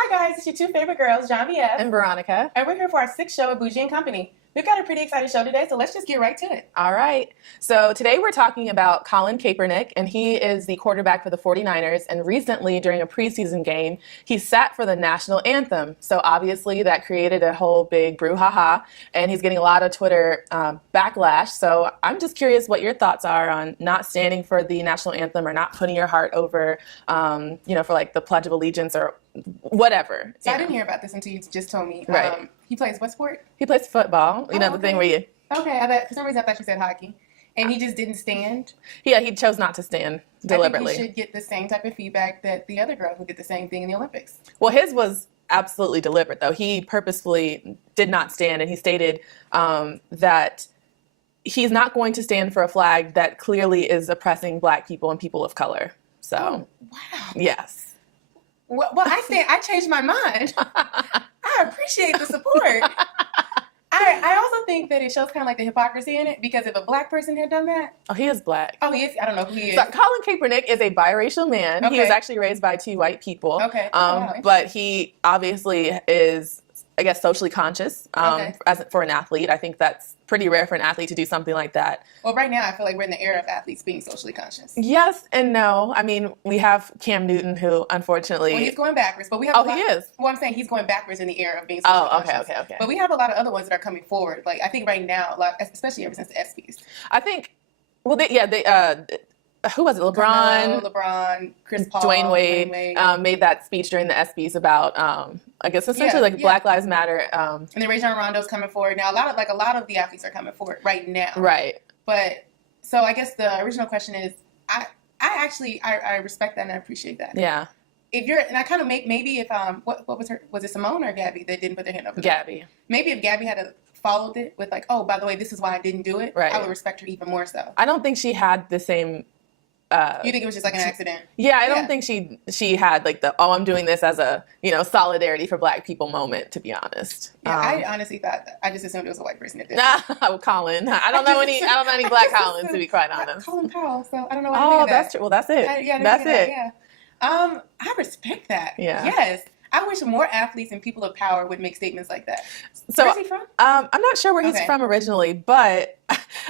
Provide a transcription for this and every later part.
Hi guys, it's your two favorite girls, John VF And Veronica. and we're here for our sixth show at Bougie and Company. We've got a pretty exciting show today, so let's just get right to it. All right. So today we're talking about Colin Kaepernick, and he is the quarterback for the 49ers. And recently, during a preseason game, he sat for the National Anthem. So obviously that created a whole big brouhaha, and he's getting a lot of Twitter backlash. So I'm just curious what your thoughts are on not standing for the National Anthem or not putting your heart over, for like the Pledge of Allegiance or whatever. So I didn't hear about this until you just told me. Right. He plays what sport? He plays football. The okay. thing where you... Okay, for some reason I thought you said hockey. And he just didn't stand? Yeah, he chose not to stand deliberately. I think he should get the same type of feedback that the other girl who did the same thing in the Olympics. Well, his was absolutely deliberate, though. He purposefully did not stand, and he stated that he's not going to stand for a flag that clearly is oppressing Black people and people of color. So, wow. Yes. Well, I changed my mind. I appreciate the support. I also think that it shows kind of like the hypocrisy in it, because if a Black person had done that... Oh, he is Black. Oh, he is? I don't know who he is. So, Colin Kaepernick is a biracial man. Okay. He was actually raised by two white people. Okay. But he obviously is, I guess, socially conscious for an athlete. I think that's pretty rare for an athlete to do something like that. Well, right now I feel like we're in the era of athletes being socially conscious. Yes and no. I mean, we have Cam Newton, who unfortunately... Well, he's going backwards, but we have he is? Well, I'm saying he's going backwards in the era of being socially conscious. Okay. But we have a lot of other ones that are coming forward. Like, I think right now, especially ever since the ESPYs. I think, who was it? LeBron, Chris Paul, Dwayne Wade. Made that speech during the ESPYs about, I guess, essentially Black Lives Matter. And then Rajon Rondo's coming forward now. A lot of the athletes are coming forward right now. Right. But so I guess the original question is, I respect that and I appreciate that. Yeah. And I kind of maybe if what was it Simone or Gabby that didn't put their hand up? Gabby. Maybe if Gabby had followed it with like, oh, by the way, this is why I didn't do it. Right. I would respect her even more so. I don't think she had the same. You think it was just like an accident? Yeah, I don't think she had like I'm doing this as a solidarity for Black people moment. To be honest, yeah, I honestly thought I just assumed it was a white person that did it. Colin. I don't know any Black Collins, to be quite honest. Colin Powell, so I don't know. What That's true. Well, that's it. That's it. Yeah. I respect that. Yeah. Yes. I wish more athletes and people of power would make statements like that. So, where's he from? I'm not sure where he's from originally, but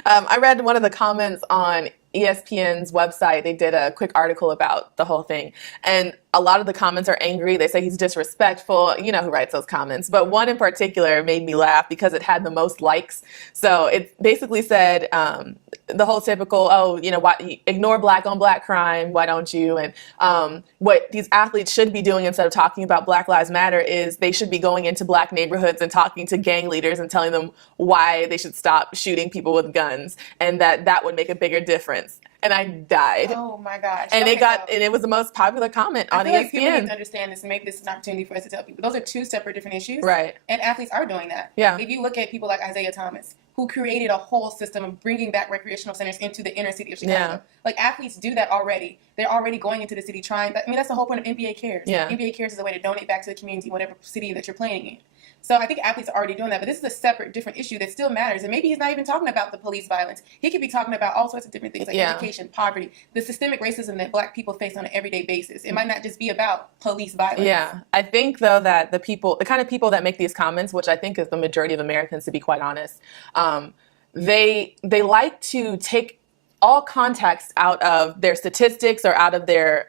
I read one of the comments on ESPN's website. They did a quick article about the whole thing, and a lot of the comments are angry. They say he's disrespectful. You know who writes those comments, but one in particular made me laugh because it had the most likes. So it basically said the whole typical, why ignore Black on Black crime? Why don't you? And what these athletes should be doing instead of talking about Black Lives Matter is they should be going into Black neighborhoods and talking to gang leaders and telling them why they should stop shooting people with guns, and that would make a bigger difference. And I died. Oh my gosh! And it was the most popular comment on ESPN. Like people need to understand this, and maybe this is an opportunity for us to tell people those are two separate different issues. Right. And athletes are doing that. Yeah. If you look at people like Isaiah Thomas, who created a whole system of bringing back recreational centers into the inner city of Chicago. Yeah. Like athletes do that already. They're already going into the city trying. I mean, that's the whole point of NBA Cares. Yeah. NBA Cares is a way to donate back to the community, whatever city that you're playing in. So I think athletes are already doing that, but this is a separate, different issue that still matters. And maybe he's not even talking about the police violence. He could be talking about all sorts of different things like education, poverty, the systemic racism that Black people face on an everyday basis. It might not just be about police violence. Yeah. I think, though, that the kind of people that make these comments, which I think is the majority of Americans, to be quite honest, they like to take all context out of their statistics or out of their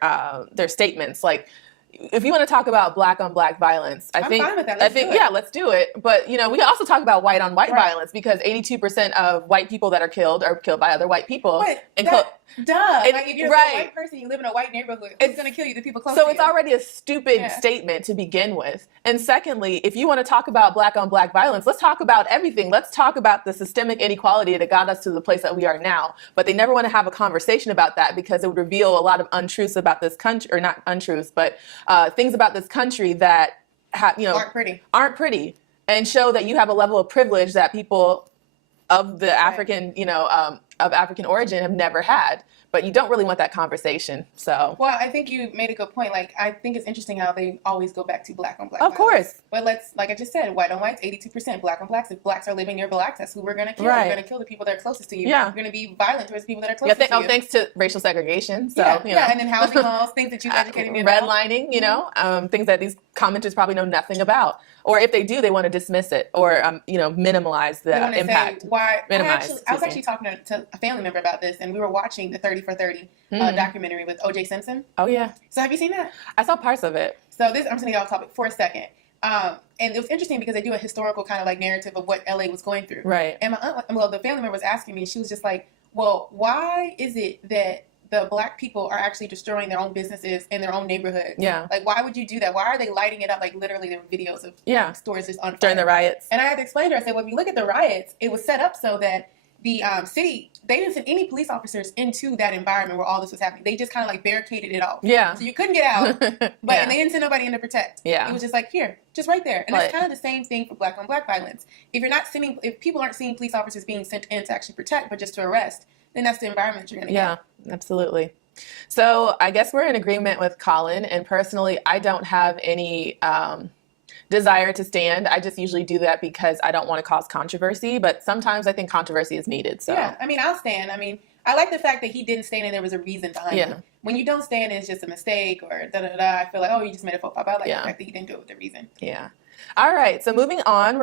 statements. Like, if you want to talk about Black on Black violence, I'm fine with that. Let's do it. But we can also talk about white on white violence, because 82% of white people that are killed by other white people. If you're a white person, you live in a white neighborhood, it's going to kill you, the people close to you. So it's already a stupid statement to begin with. And secondly, if you want to talk about Black on Black violence, let's talk about everything. Let's talk about the systemic inequality that got us to the place that we are now. But they never want to have a conversation about that, because it would reveal a lot of untruths about this country, or not untruths, but things about this country that aren't pretty, and show that you have a level of privilege that people of the African, of African origin have never had. but you don't really want that conversation. So, well, I think you made a good point. Like, I think it's interesting how they always go back to black on black. Of course. But let's, like I just said, white on whites, 82%, black on blacks. If blacks are living near blacks, that's who we're going to kill. Right. We're going to kill the people that are closest to you. Yeah. We're going to be violent towards people that are closest to you. Thanks to racial segregation. So, yeah, and then housing laws, things that you've educated me about. Redlining, you know, things that these commenters probably know nothing about. Or if they do, they want to dismiss it or, you know, minimize the impact. Say why? Minimize. I was actually talking to a family member about this, and we were watching the 30 for 30 documentary with O.J. Simpson. Oh, yeah. So have you seen that? I saw parts of it. So I'm just going to get off topic for a second. And it was interesting because they do a historical kind of like narrative of what LA was going through. Right. And my aunt, well, the family member was asking me, she was just like, well, why is it that the black people are actually destroying their own businesses in their own neighborhoods? Yeah. Like, why would you do that? Why are they lighting it up? Like, literally, there were videos of stores just on fire. During the riots. And I had to explain to her, I said, well, if you look at the riots, it was set up so that the city, they didn't send any police officers into that environment where all this was happening. They just kind of like barricaded it off. Yeah. So you couldn't get out, but and they didn't send nobody in to protect. Yeah. It was just like, here, just right there. And that's kind of the same thing for black on black violence. If people aren't seeing police officers being sent in to actually protect, but just to arrest, then that's the environment you're going to get. Yeah, absolutely. So I guess we're in agreement with Colin, and personally, I don't have any desire to stand. I just usually do that because I don't want to cause controversy, but sometimes I think controversy is needed. So yeah, I mean, I'll stand. I mean, I like the fact that he didn't stand and there was a reason behind it. When you don't stand and it's just a mistake or da-da-da, I feel like, oh, you just made a faux pas. I like the fact that he didn't do it with a reason. Yeah. All right, so moving on.